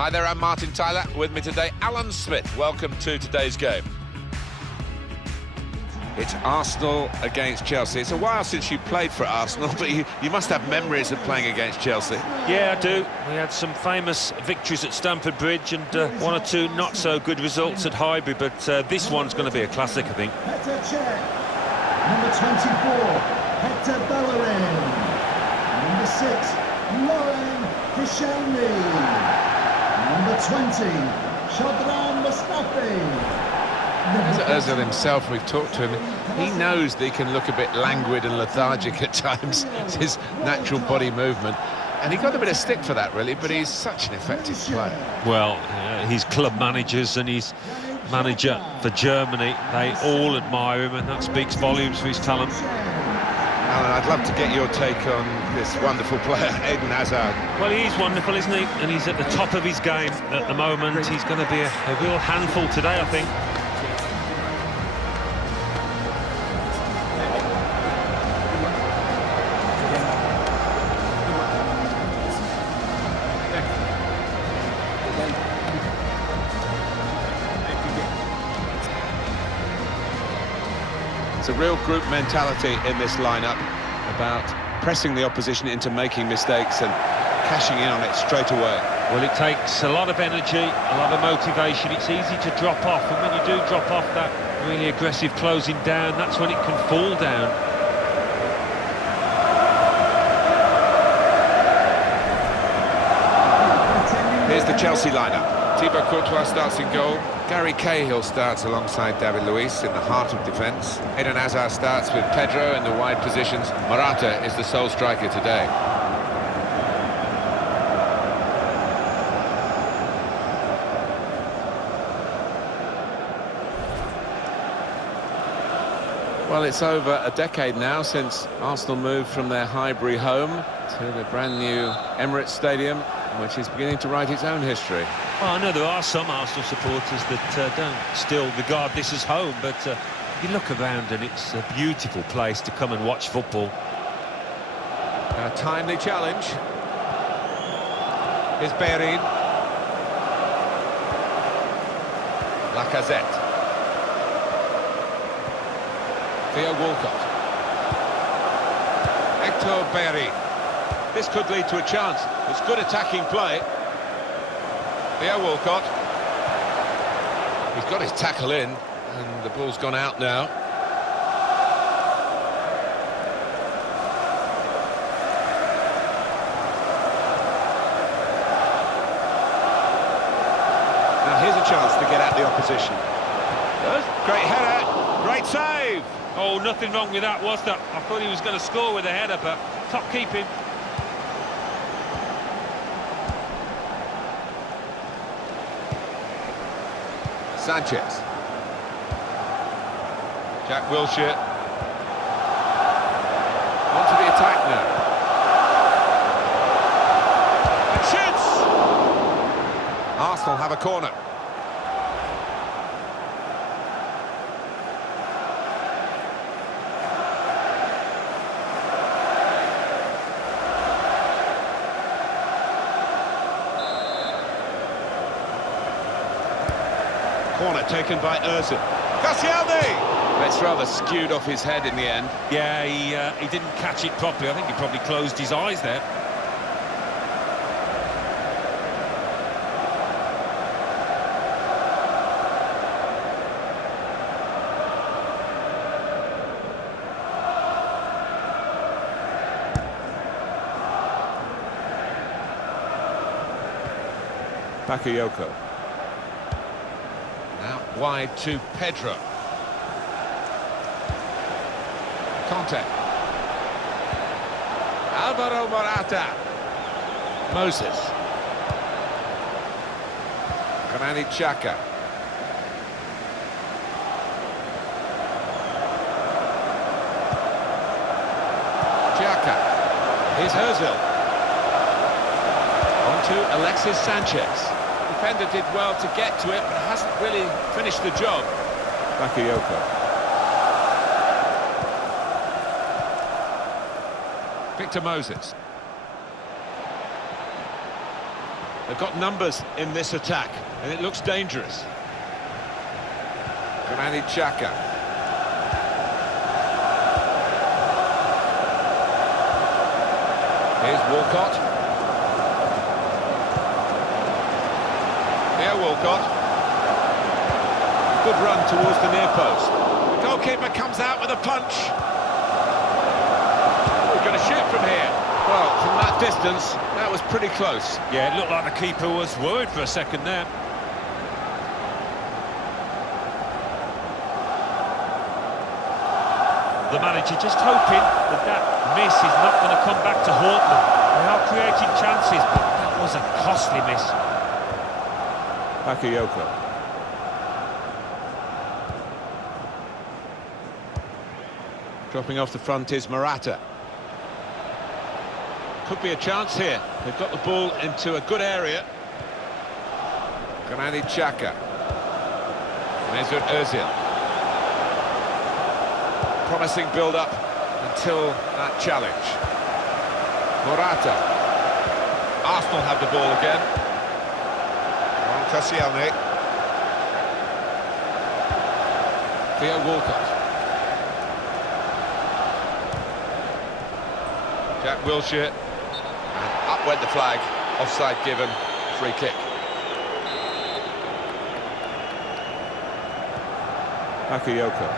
Hi there, I'm Martin Tyler. With me today, Alan Smith. Welcome to today's game. It's Arsenal against Chelsea. It's a while since you played for Arsenal, but you must have memories of playing against Chelsea. Yeah, I do. We had some famous victories at Stamford Bridge and one or two not-so-good results at Highbury, but this one's going to be a classic, I think. Petr Cech. Number 24, Hector Bellerin. Number 6, Lauren Koscielny. Number 20, Shadran Mustafi. Ozil himself, we've talked to him, he knows that he can look a bit languid and lethargic at times. It's his natural body movement. And he got a bit of stick for that, really, but he's such an effective player. Well, his club managers and his manager for Germany, they all admire him, and that speaks volumes for his talent. Alan, I'd love to get your take on this wonderful player, Eden Hazard. Well, he is wonderful, isn't he? And he's at the top of his game at the moment. He's going to be a real handful today, I think. It's a real group mentality in this lineup about pressing the opposition into making mistakes and cashing in on it straight away. Well, it takes a lot of energy, a lot of motivation. It's easy to drop off, and when you do drop off that really aggressive closing down, that's when it can fall down. Here's the Chelsea lineup. Thibaut Courtois starts in goal. Gary Cahill starts alongside David Luiz in the heart of defence. Eden Hazard starts with Pedro in the wide positions. Morata is the sole striker today. Well, it's over a decade now since Arsenal moved from their Highbury home to the brand new Emirates Stadium, which is beginning to write its own history. Well, I know there are some Arsenal supporters that don't still regard this as home, but you look around and it's a beautiful place to come and watch football. A timely challenge. Here's Bellerin. Lacazette. Theo Walcott. Hector Bellerin. This could lead to a chance. It's good attacking play. Theo Walcott. He's got his tackle in, and the ball's gone out now. Now here's a chance to get at the opposition. Great header, great save. Oh, nothing wrong with that, was there? I thought he was going to score with a header, but top keeping. Sanchez. Jack Wilshere. On to the attack now. And shoots! Arsenal have a corner. Corner taken by Ozil. Koscielny! It's rather skewed off his head in the end. Yeah, he didn't catch it properly. I think he probably closed his eyes there. Bakayoko. Now wide to Pedro. Conte. Alvaro Morata. Moses. Granit Xhaka. Xhaka. Here's Ozil. On to Alexis Sanchez. Defender did well to get to it, but hasn't really finished the job. Bakayoko. Victor Moses. They've got numbers in this attack, and it looks dangerous. Granit Xhaka. Here's Walcott. Here Walcott. Good run towards the near post. The goalkeeper comes out with a punch. We're going to shoot from here. Well, from that distance, that was pretty close. Yeah, it looked like the keeper was worried for a second there. The manager just hoping that that miss is not going to come back to haunt them. They are creating chances, but that was a costly miss. Bakayoko. Dropping off the front is Morata. Could be a chance here. They've got the ball into a good area. Granit Xhaka. Mesut Ozil. Promising build-up until that challenge. Morata. Arsenal have the ball again. Koscielny. Theo Walcott. Jack Wilshere. And up went the flag. Offside given. Free kick. Bakayoko.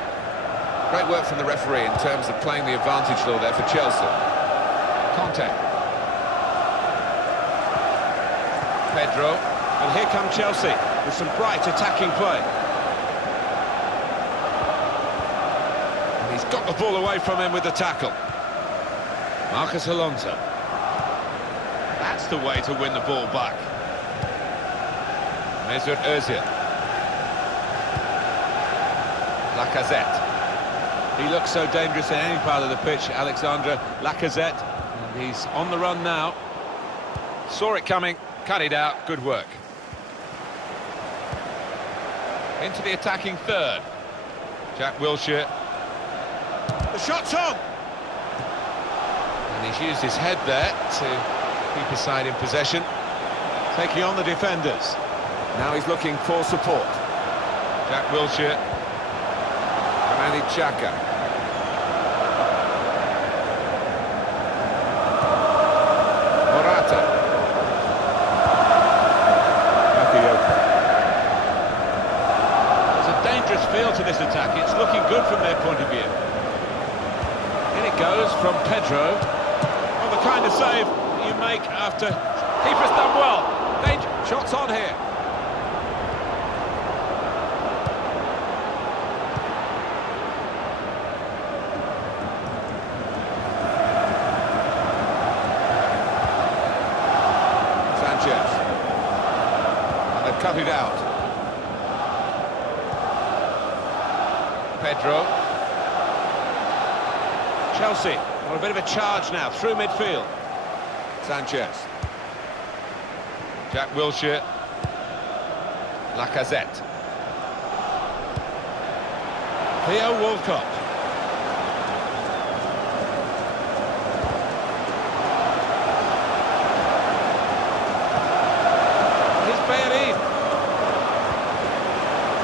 Great work from the referee in terms of playing the advantage though there for Chelsea. Conte. Pedro. And here come Chelsea with some bright attacking play. And he's got the ball away from him with the tackle. Marcus Alonso. That's the way to win the ball back. Mesut Ozil. Lacazette. He looks so dangerous in any part of the pitch, Alexandre Lacazette. And he's on the run now. Saw it coming, cut it out, good work. Into the attacking third. Jack Wilshere. The shot's on! And he's used his head there to keep his side in possession. Taking on the defenders. Now he's looking for support. Jack Wilshere. Granit Xhaka. Morata. Bakayoko. There's a dangerous feel to this attack. It's looking good from their point of view. In it goes from Pedro. Well, the kind of save you make after... Keeper's done well. Danger. Shots on here. And they've cut it out. Pedro. Chelsea on a bit of a charge now through midfield. Sanchez. Jack Wilshere. Lacazette. Theo Walcott.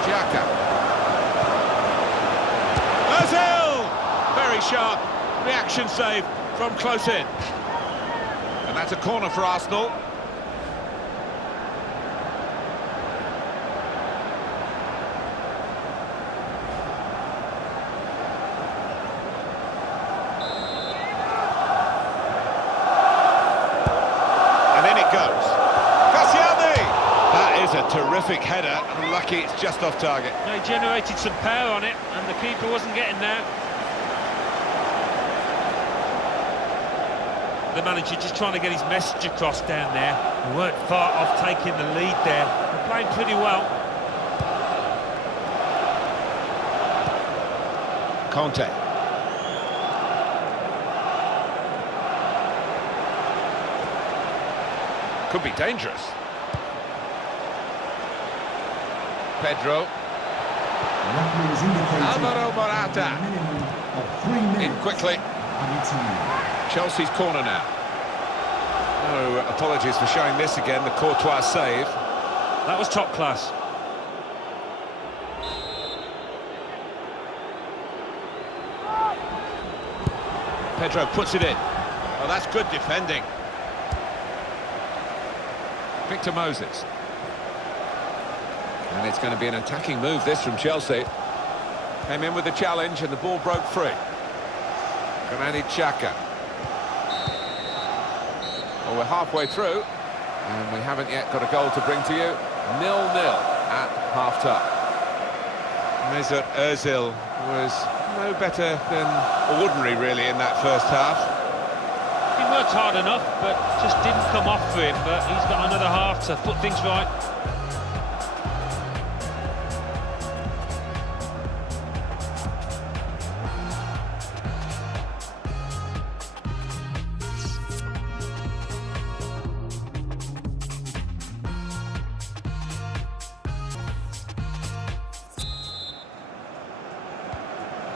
Xhaka. Ozil! Very sharp reaction save from close in. And that's a corner for Arsenal. And in it goes. Koscielny! That is a terrific header. And lucky it's just off target. They generated some power on it, and the keeper wasn't getting there. The manager just trying to get his message across down there. They weren't far off taking the lead there. They're playing pretty well. Conte. Could be dangerous. Pedro. Referee has indicated Alvaro Morata. a minimum of 3 minutes. In quickly. Added time. Chelsea's corner now. No apologies for showing this again, the Courtois save. That was top class. Pedro puts it in. Well, that's good defending. Victor Moses. And it's going to be an attacking move, this, from Chelsea. Came in with the challenge and the ball broke free. Granit Xhaka. Well, we're halfway through, and we haven't yet got a goal to bring to you. 0-0 at half-time. Mesut Ozil was no better than ordinary, really, in that first half. He worked hard enough, but just didn't come off for him. But he's got another half to put things right.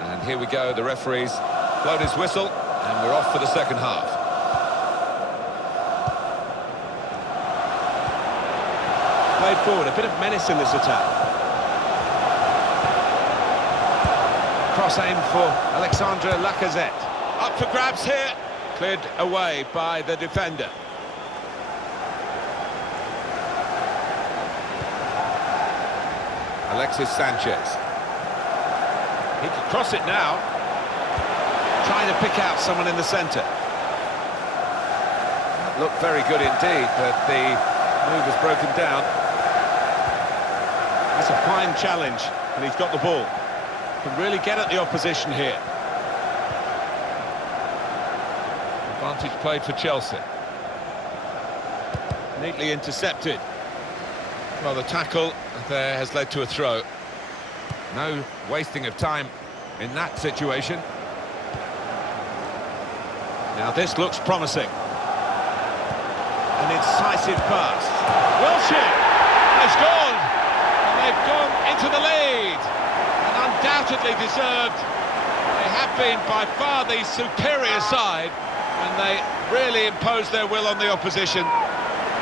And here we go, the referee's blown his whistle, and we're off for the second half. Played forward, a bit of menace in this attack. Cross aim for Alexandre Lacazette. Up for grabs here. Cleared away by the defender. Alexis Sanchez. He can cross it now. Trying to pick out someone in the centre. Looked very good indeed, but the move was broken down. That's a fine challenge, and he's got the ball. Can really get at the opposition here. Advantage played for Chelsea. Neatly intercepted. Well, the tackle there has led to a throw. No wasting of time in that situation. Now this looks promising. An incisive pass. Wilshere has gone, and they've gone into the lead. And undoubtedly deserved. They have been by far the superior side, and they really imposed their will on the opposition.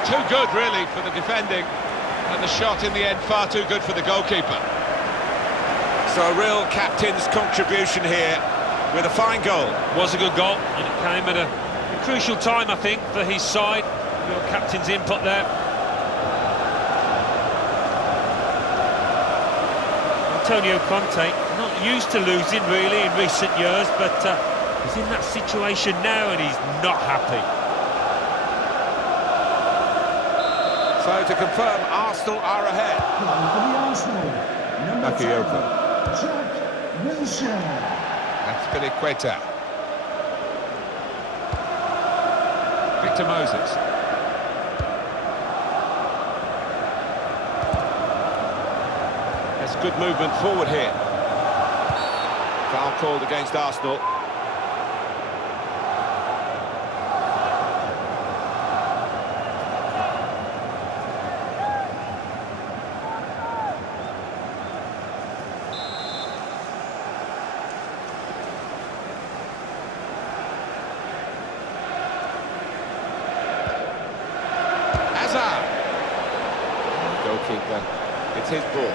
Too good, really, for the defending, and the shot in the end far too good for the goalkeeper. So a real captain's contribution here with a fine goal. Was a good goal, and it came at a crucial time, I think, for his side. Real captain's input there. Antonio Conte, not used to losing really in recent years, but he's in that situation now and he's not happy. So to confirm, Arsenal are ahead. For the Arsenal, number 10, Bakayoko. Jack Wilshere. That's Spilicueta. Victor Moses. That's good movement forward here. Foul called against Arsenal. Goalkeeper, it's his ball.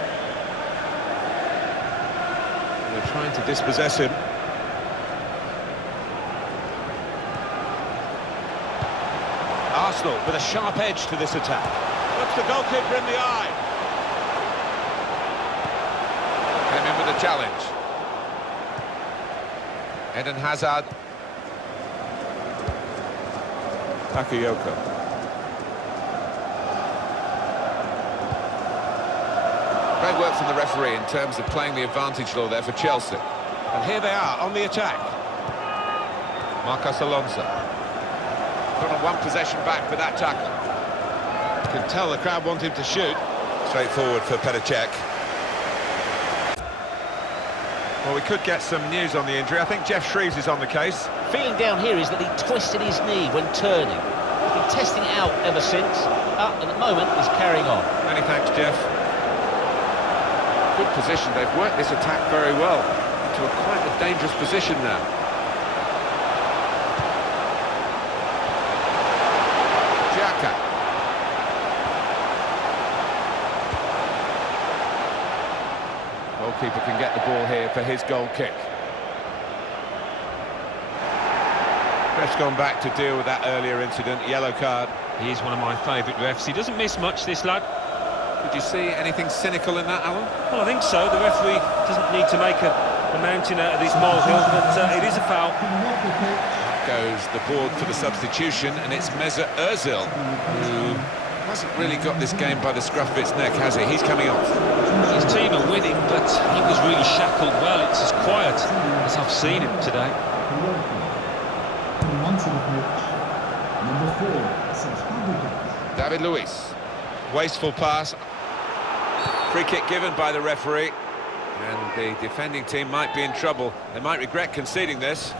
They're trying to dispossess him. Arsenal with a sharp edge to this attack. Looks the goalkeeper in the eye. Came in with a challenge. Eden Hazard. Bakayoko. Great work from the referee in terms of playing the advantage law there for Chelsea. And here they are on the attack. Marcos Alonso. Got on one possession back with that tackle. You can tell the crowd want him to shoot. Straightforward for Petr Cech. Well, we could get some news on the injury. I think Jeff Shreves is on the case. Feeling down here is that he twisted his knee when turning. He's been testing it out ever since, and at the moment he's carrying on. Many thanks, Jeff. Good position. They've worked this attack very well into quite a dangerous position now. Goalkeeper can get the ball here for his goal kick. Ref's gone back to deal with that earlier incident, yellow card. He's one of my favourite refs. He doesn't miss much, this lad. Did you see anything cynical in that, Alan? Well, I think so. The referee doesn't need to make a mountain out of this molehill, but it is a foul. Goes the board for the substitution, and it's Mesut Ozil, who hasn't really got this game by the scruff of its neck, has he? He's coming off. His team are winning, but he was really shackled well. It's as quiet as I've seen him today. Coming onto the pitch, number 4, South Africa. David Luiz. Wasteful pass. Free kick given by the referee. And the defending team might be in trouble. They might regret conceding this.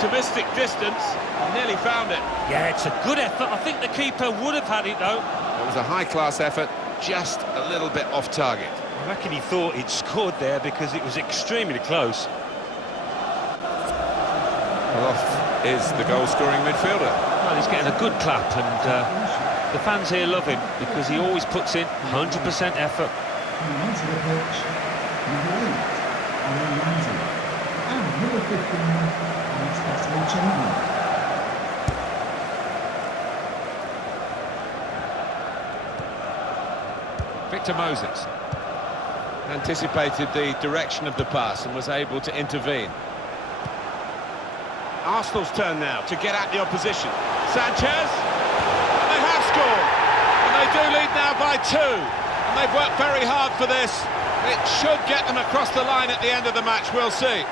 Optimistic distance, nearly found it. Yeah, it's a good effort. I think the keeper would have had it, though. It was a high-class effort, just a little bit off target. I reckon he thought he'd scored there because it was extremely close. Well, off is the goal-scoring midfielder. Well, he's getting a good clap, and the fans here love him because he always puts in 100% effort. Coming onto the pitch, number 8, Alan Ramsey. And number 15, Victor Moses anticipated the direction of the pass and was able to intervene. Arsenal's turn now to get at the opposition. Sanchez, and they have scored, and they do lead now by 2, and they've worked very hard for this. It should get them across the line at the end of the match, we'll see.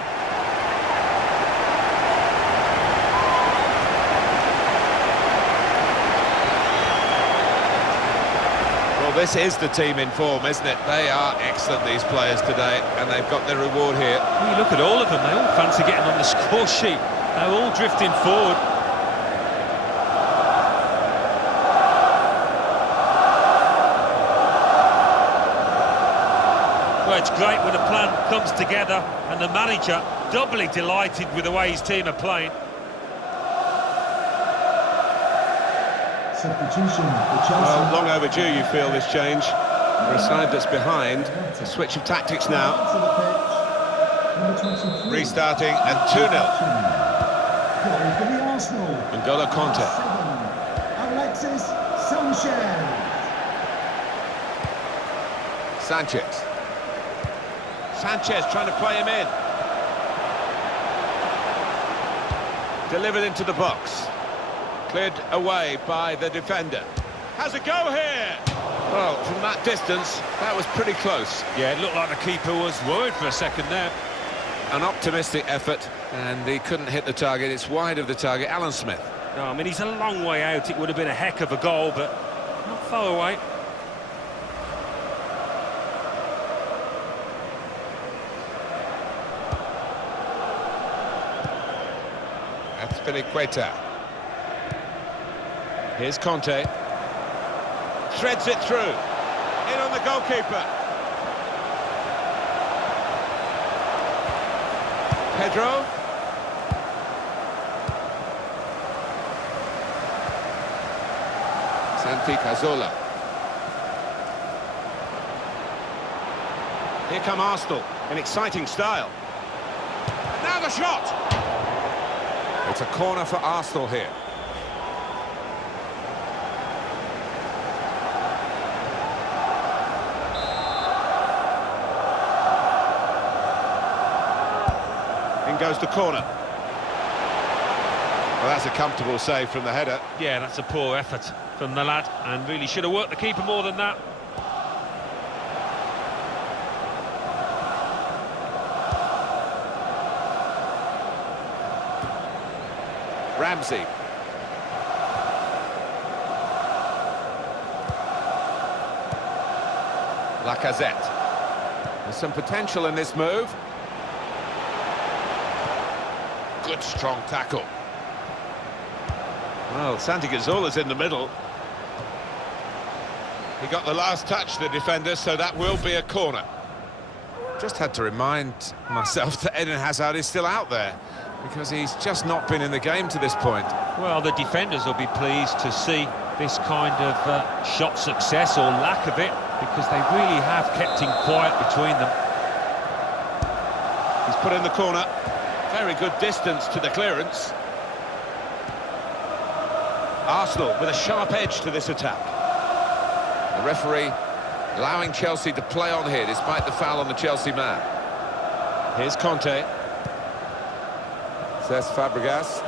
This is the team in form, isn't it? They are excellent, these players today, and they've got their reward here. Well, you look at all of them, they all fancy getting on the score sheet. They're all drifting forward. Well, it's great when a plan comes together and the manager doubly delighted with the way his team are playing. Substitution for Chelsea. Well, long overdue, you feel, this change. For a side that's behind, a switch of tactics now. Onto the pitch, number 23. Restarting at 2-0. Goal for the Arsenal. N'Golo Conte. 7, Alexis Sanchez. Sanchez. Sanchez trying to play him in. Delivered into the box. Cleared away by the defender. Has a go here! Well, from that distance, that was pretty close. Yeah, it looked like the keeper was worried for a second there. An optimistic effort, and he couldn't hit the target. It's wide of the target. Alan Smith. No, I mean, he's a long way out. It would have been a heck of a goal, but not far away. That's Filiqueta. Here's Conte. Threads it through. In on the goalkeeper. Pedro. Santi Cazorla. Here come Arsenal, in exciting style. Now the shot! It's a corner for Arsenal here. In goes the corner. Well, that's a comfortable save from the header. Yeah, that's a poor effort from the lad, and really should have worked the keeper more than that. Ramsey. Lacazette. There's some potential in this move. Good, strong tackle. Well, Santi Cazorla's in the middle. He got the last touch, the defender, so that will be a corner. Just had to remind myself that Eden Hazard is still out there, because he's just not been in the game to this point. Well, the defenders will be pleased to see this kind of shot success or lack of it, because they really have kept him quiet between them. He's put in the corner. Very good distance to the clearance. Arsenal with a sharp edge to this attack. The referee allowing Chelsea to play on here, despite the foul on the Chelsea man. Here's Conte. Cesc Fabregas.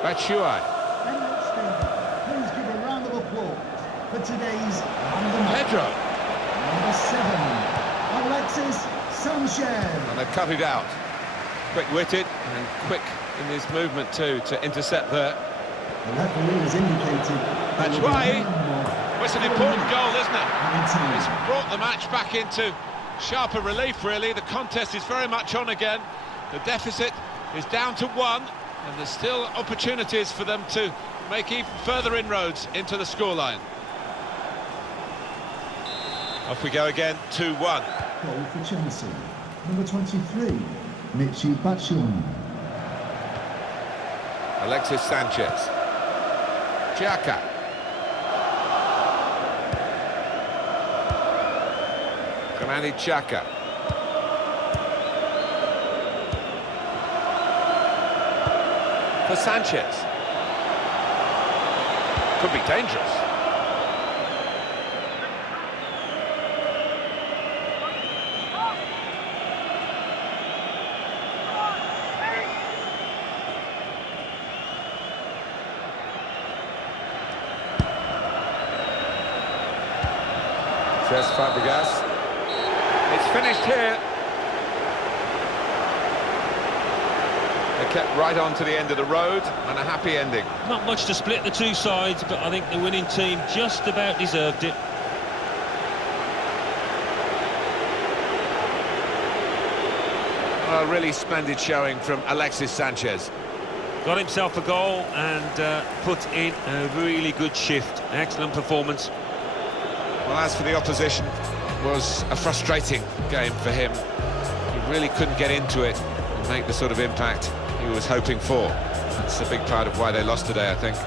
Batshuayi. And let's please give a round of applause for today's man of the match. Pedro. Number 7, Alexis Sanchez. And they cut it out. Quick-witted and quick in his movement too to intercept there. The referee has indicated there will be Batshuayi. one more. Well, it's an important goal, isn't it? added time. It's brought the match back into sharper relief, really. The contest is very much on again. The deficit is down to 1, and there's still opportunities for them to make even further inroads into the scoreline. Off we go again, 2-1. Goal for Chelsea. Number 23, Michy Batshuayi. Alexis Sanchez. Xhaka. Granit Xhaka. For Sanchez. Could be dangerous. Cesc Fabregas. It's finished here. They kept right on to the end of the road, and a happy ending. Not much to split the two sides, but I think the winning team just about deserved it. Well, a really splendid showing from Alexis Sanchez. Got himself a goal and put in a really good shift. Excellent performance. Well, as for the opposition, it was a frustrating game for him. He really couldn't get into it and make the sort of impact he was hoping for. That's a big part of why they lost today, I think.